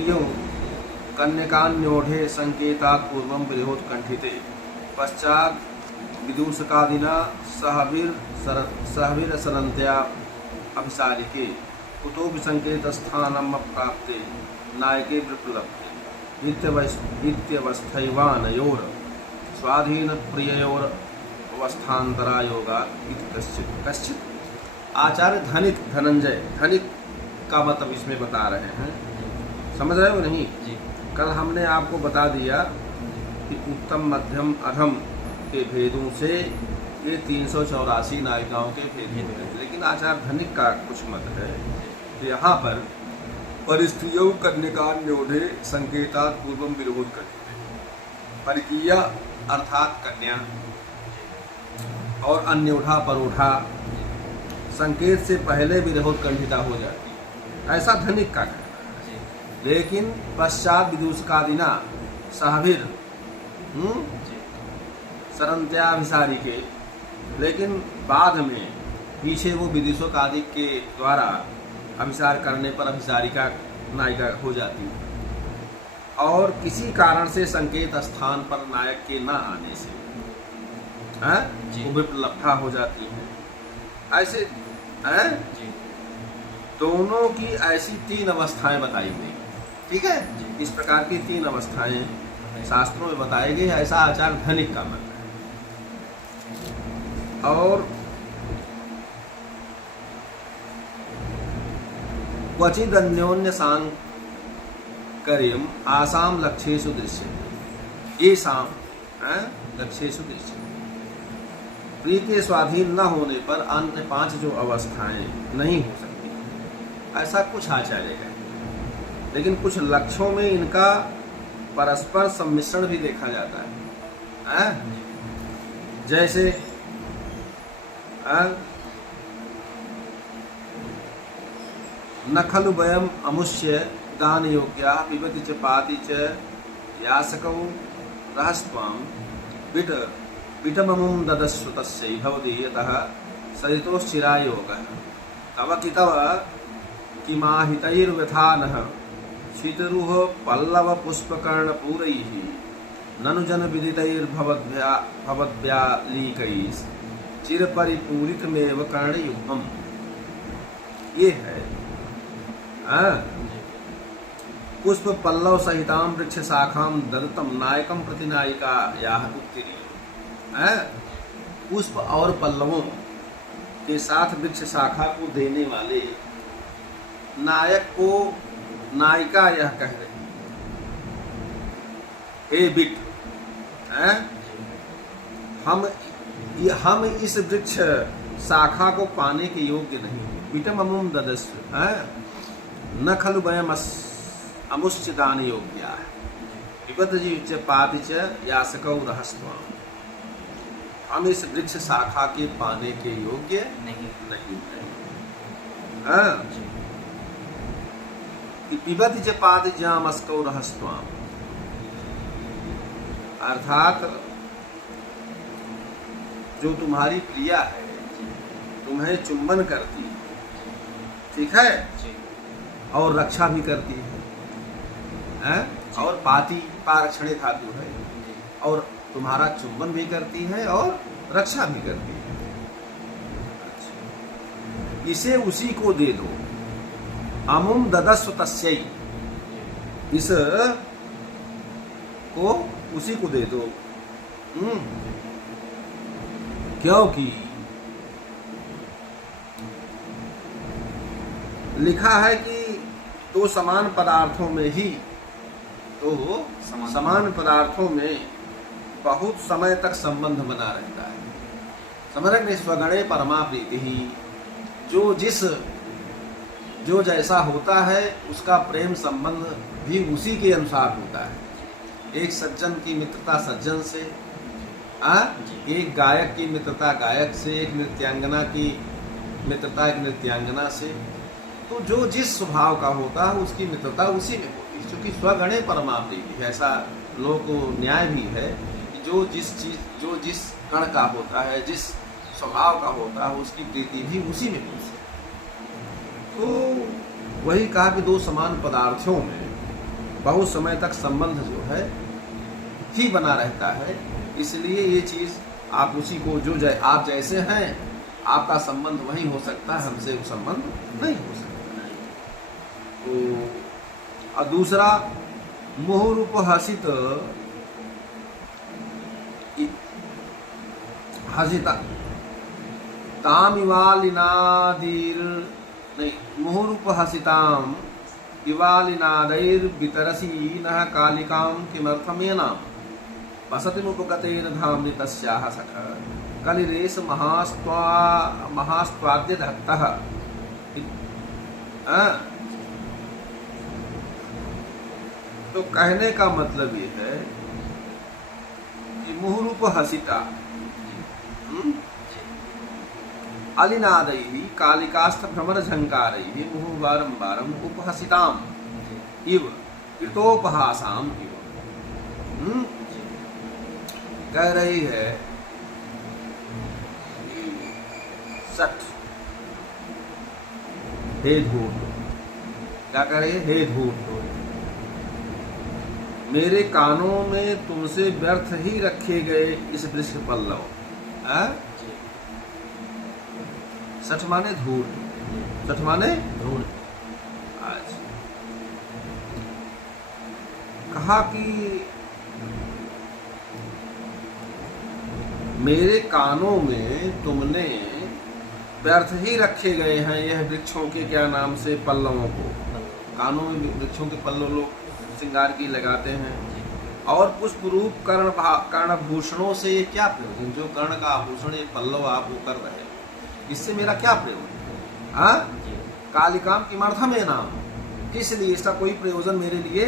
परिस्त्रियौ कन्यकान्योढे संकेतात् पूर्वं विदेहोत्कण्ठिते पश्चात् विदूषकादिना सहवीरसरन्त्या अभिसारिके कुतो विसंकेतस्थानम् अप्राप्ते नायके विप्लवते इत्यवस्थैवानयोर स्वाधीनप्रिययोरवस्थान्तरायोगा इति कश्चित्। आचार्य धनिक धनिक का मतलब इसमें बता रहे हैं, समझ रहे हो नहीं जी। कल हमने आपको बता दिया कि उत्तम मध्यम अधम के भेदों से ये 384 नायिकाओं के भेद हैं, लेकिन आचार्य धनिक का कुछ मत है कि यहाँ पर परिस्त्रियौ कन्यकान्योढे संकेतात् पूर्वं विदेहोत्कण्ठिते, परिकीया अर्थात कन्या और अन्योढ़ा परोढ़ा संकेत से पहले विदेहोत्कण्ठिता हो जाती है, ऐसा धनिक का कहना है। लेकिन पश्चात विदूषकादिना सहवीर सरन्त्याभिसारिके, लेकिन बाद में पीछे वो विदूषक आदि के द्वारा अभिसार करने पर अभिसारिका नायिका हो जाती है, और किसी कारण से संकेत स्थान पर नायक के न आने से वो विप्लवता हो जाती है। ऐसे दोनों की ऐसी 3 अवस्थाएं बताई गई, ठीक है। इस प्रकार की 3 अवस्थाएं शास्त्रों में बताई गई, ऐसा आचार्य धनिक का मत है। और क्वचिद अन्योन्य सांकर्यम आसाम लक्ष्येषु दृश्यते, ये साम लक्ष्येषु दृश्यते। प्रिय के स्वाधीन न होने पर अन्य 5 जो अवस्थाएं नहीं हो सकती, ऐसा कुछ आचार्य है। लेकिन कुछ लक्ष्यों में इनका परस्पर सम्मिश्रण भी देखा जाता है, जैसे न खलु वयम् अमुष्य दान योग्या पिबति च पाति च यासकौ रहस्त्वां विटममुं ददस्व तस्यै भवति यतः सरितोश्चिरायोगः तव कितव किमाहितैर्व्यथा नः शीतरुह पल्लव पुष्पकर्णपूरैः ननु जनविदितैर्भवद्व्यालीकैः चिरपरिपूरितमेव कर्णयुग्मम्। ये है पुष्प पल्लव सहितां वृक्ष शाखां ददतम नायकम प्रति नायिका याह उत्तीर्य। पुष्प और पल्लवों के साथ वृक्ष शाखा को देने वाले नायक को नायिका यह कह रही, हे बिट, हम इस वृक्ष शाखा को पाने के योग्य नहीं। बिटम अमुम ददस्व न खलु वयम अमुष्य दान योग्या पिबत च पाति च यासकौ रहस्त्वां। हम इस वृक्ष शाखा के पाने के योग्य नहीं है। पिबति च पाति जामस्कौ रहस्त्वां, अर्थात जो तुम्हारी प्रिया है तुम्हें चुंबन करती है, ठीक है, और रक्षा भी करती है, और पाति पारक्षणे धातु है, और तुम्हारा चुंबन भी करती है और रक्षा भी करती है। इसे उसी को दे दो, अमुम ददस्व तस्यै, इस को उसी को दे दो, क्योंकि लिखा है कि 2 समान पदार्थों में ही, तो समान पदार्थों में बहुत समय तक संबंध बना रहता है। समझ रहे, स्वगणे परमा प्रीति ही, जो जैसा होता है उसका प्रेम संबंध भी उसी के अनुसार होता है। एक सज्जन की मित्रता सज्जन से, एक गायक की मित्रता गायक से, एक नृत्यांगना की मित्रता एक नृत्यांगना से। तो जो जिस स्वभाव का होता है उसकी मित्रता उसी में होती है, क्योंकि स्वगणे परमा प्रीति है। ऐसा लोक न्याय भी है कि जो जिस गण का होता है, जिस स्वभाव का होता है, उसकी प्रीति भी उसी में होती है। तो वही कहा कि 2 समान पदार्थों में बहुत समय तक संबंध जो है ही बना रहता है। इसलिए ये चीज़ आप उसी को आप जैसे हैं आपका संबंध वही हो सकता है, हमसे वो संबंध नहीं हो सकता। तो और दूसरा मुहुरूप हसिता तामिवालिनादीर नहीं मुहुरूप हसिताम इवालिनादैर वितरसी नः कालिकाम किमर्थमेना वसतिमुपगतेन धाम्नि तस्याः सख कलिरेश महास्त्वाद्य धत्तः। तो कहने का मतलब ये है कि मुहुरूप हसिता अलिनादैः कालिकास्थ भ्रमर झंकारैः मुहुर्वारंवारं उपहसिताम् इव कृतोपहासाम् इव। कह रही है सठ हे धूर्त, क्या कह रही है? हे धूर्त, मेरे कानों में तुमसे व्यर्थ ही रखे गए इस वृक्ष पल्लव। सठ माने धूर्त, सठ माने धूर्त। आज कहा कि मेरे कानों में तुमने व्यर्थ ही रखे गए हैं यह वृक्षों के क्या नाम से पल्लवों को। कानों में वृक्षों के पल्लव लोग श्रृंगार की लगाते हैं। और पुष्प रूप कर्णभूषणों से ये क्या प्रयोजन? जो कर्ण का आभूषण ये पल्लव आप वो कर रहे हो, इससे मेरा क्या प्रयोजन? कालिकाम किमर्थम है नाम, इसलिए इसका कोई प्रयोजन मेरे लिए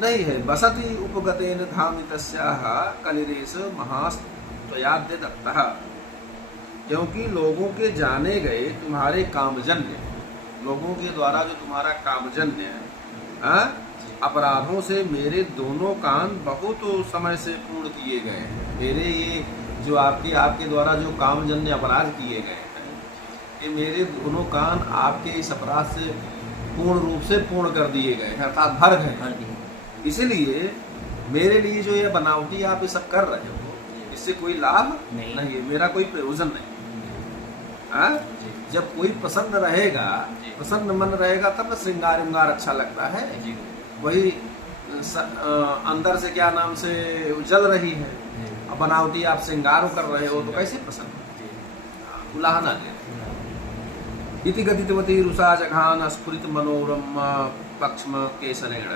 नहीं है। बसति उपगतेन धाम्नि तस्याः कलिरेश महास्त्वयाद्य दत्तः। क्योंकि लोगों के जाने गए तुम्हारे कामजन्य, लोगों के द्वारा जो तुम्हारा कामजन्य अपराधों से मेरे दोनों कान बहुत समय से पूर्ण किए गए हैं। मेरे ये जो आपके द्वारा जो कामजन्य अपराध किए गए हैं, ये मेरे दोनों कान आपके इस अपराध से पूर्ण रूप से पूर्ण कर दिए गए हैं, अर्थात भर गए। इसलिए मेरे लिए जो ये बनावटी आप ये सब कर रहे हो, इससे कोई लाभ नहीं है, मेरा कोई प्रयोजन नहीं। जब कोई प्रसन्न रहेगा, प्रसन्न मन रहेगा, तब न श्रृंगार उंगार अच्छा लगता है। वही अंदर से क्या नाम से जल रही है, अब बनावटी आप श्रृंगार कर रहे हो तो कैसे प्रसन्न? उलाहना दे इति गतितवती रुषा जघान स्फुरित मनोरम पक्ष्म केसरेण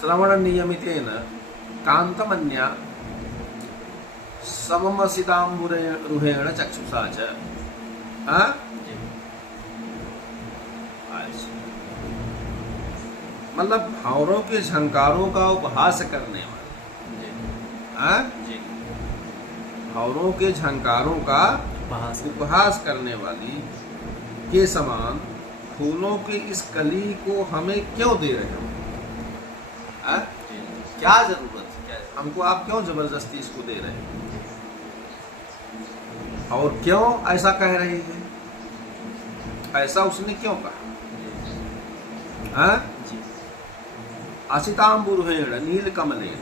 श्रवण नियमितेन कांतमन्या सममसितांबुरुहेण चक्षुषा च। मतलब भावरों के झंकारों का उपहास करने वाली, भावरों के झंकारों का उपहास करने वाली के समान फूलों की इस कली को हमें क्यों दे रहे हो? क्या जरूरत है? हमको आप क्यों जबरदस्ती इसको दे रहे हैं? और क्यों ऐसा कह रही है? ऐसा उसने क्यों कहा? असितांबुरुहेण नील कमलेन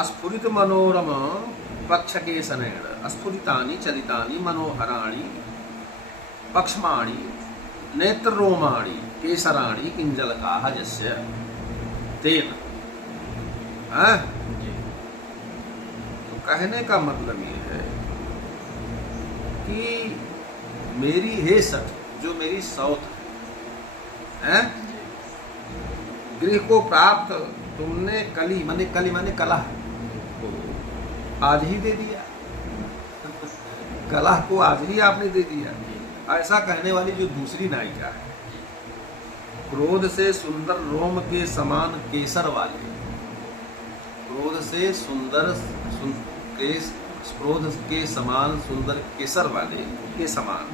स्फुरित मनोरम पक्ष केसनेण स्फुरितानि चलितानि मनोहराणि पक्ष्माणि नेत्ररोमाणि केसराणि किंजलकाः यस्य तेन। तो कहने का मतलब ये है कि मेरी हे सठ, जो मेरी सौत है, गृह को प्राप्त तुमने कली माने कला आज ही दे दिया। कला को आज ही आपने दे दिया। ऐसा कहने वाली जो दूसरी नायिका है, क्रोध से सुंदर रोम के समान केसर वाले, क्रोध से क्रोध के समान सुंदर केसर वाले के समान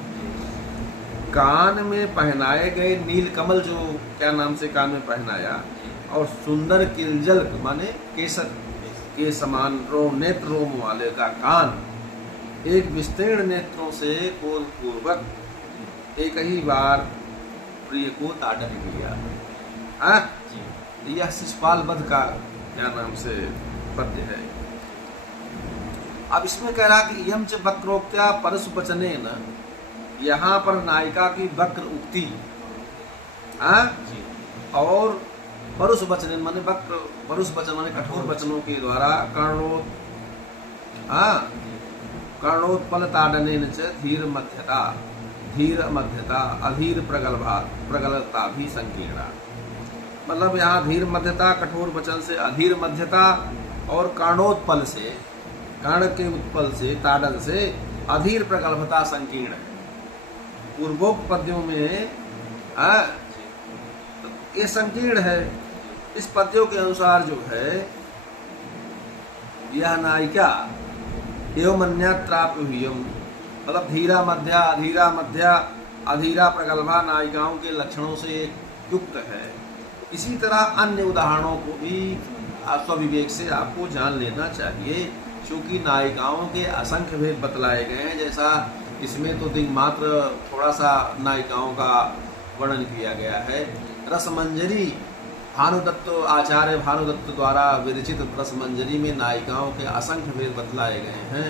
कान में पहनाए गए नील कमल, जो क्या नाम से कान में पहनाया, और सुंदर किलजल माने केसर के समान नेत्र रोम वाले का कान एक विस्तीर्ण नेत्रों से क्रोधपूर्वक एक ही बार प्रिय को ताड़न किया। हाँ? यह शिशुपाल वध का क्या नाम से पद्य है। अब इसमें कह रहा कि यम च वक्रोक्त्या परसु वचनेन, यहाँ पर नायिका की वक्र उक्ति, हाँ? और परुष वचन माने वक्र, परुष वचन माने कठोर वचनों के द्वारा कर्णोत्पल ताडनेन च धीर मध्यता अधीर प्रगल्भता भी संकीर्णा। मतलब यहाँ धीर मध्यता कठोर वचन से, अधीर मध्यता और कर्णोत्पल से, कर्ण के उत्पल से, ताडन से अधीर प्रगल्भता संकीर्ण है। पूर्वोक्त पद्यों में ये संकीर्ण है। इस पद्यों के अनुसार जो है यह नायिका एवं अन्यत्राप्युह्यम, मतलब धीरा मध्या, अधीरा मध्या, अधीरा प्रगल्भा नायिकाओं के लक्षणों से युक्त है। इसी तरह अन्य उदाहरणों को भी स्वविवेक से आपको जान लेना चाहिए, क्योंकि नायिकाओं के असंख्य भेद बतलाए गए हैं। जैसा इसमें तो दिग्मात्र थोड़ा सा नायिकाओं का वर्णन किया गया है। रसमंजरी भानुदत्त, आचार्य भानुदत्त द्वारा विरचित रसमंजरी में नायिकाओं के असंख्य भेद बतलाए गए हैं,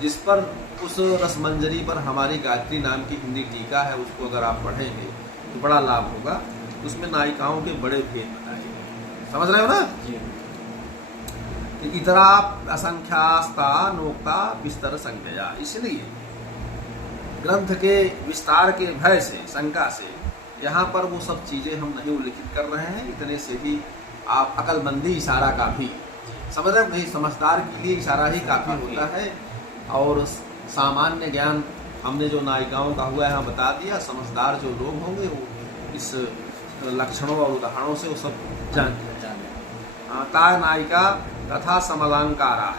जिस पर उस रसमंजरी पर हमारी गायत्री नाम की हिंदी टीका है, उसको अगर आप पढ़ेंगे तो बड़ा लाभ होगा। उसमें नायिकाओं के बड़े भेद बताए गए, समझ रहे हो ना? इतरा असंख्यास्ता नोक्ता विस्तर संज्ञया। इसलिए ग्रंथ के विस्तार के भय से, शंका से यहाँ पर वो सब चीजें हम नहीं उल्लेखित कर रहे हैं। इतने से भी आप अकलमंदी इशारा काफी, समझ रहे हो नहीं? समझदार के लिए इशारा ही काफी होता है। और सामान्य ज्ञान हमने जो नायिकाओं का हुआ है बता दिया। समझदार जो लोग होंगे वो इस लक्षणों और उदाहरणों से वो सब जानते हैं। ता नायिका तथा समलंकारा,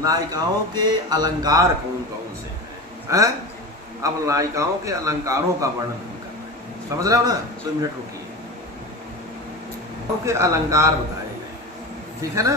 नायिकाओं के अलंकार कौन कौन से हैं? अब नायिकाओं के अलंकारों का वर्णन हम कर रहे हैं, समझ रहे हो ना? 2 मिनट रुकिए। के अलंकार बताए गए, ठीक है ना?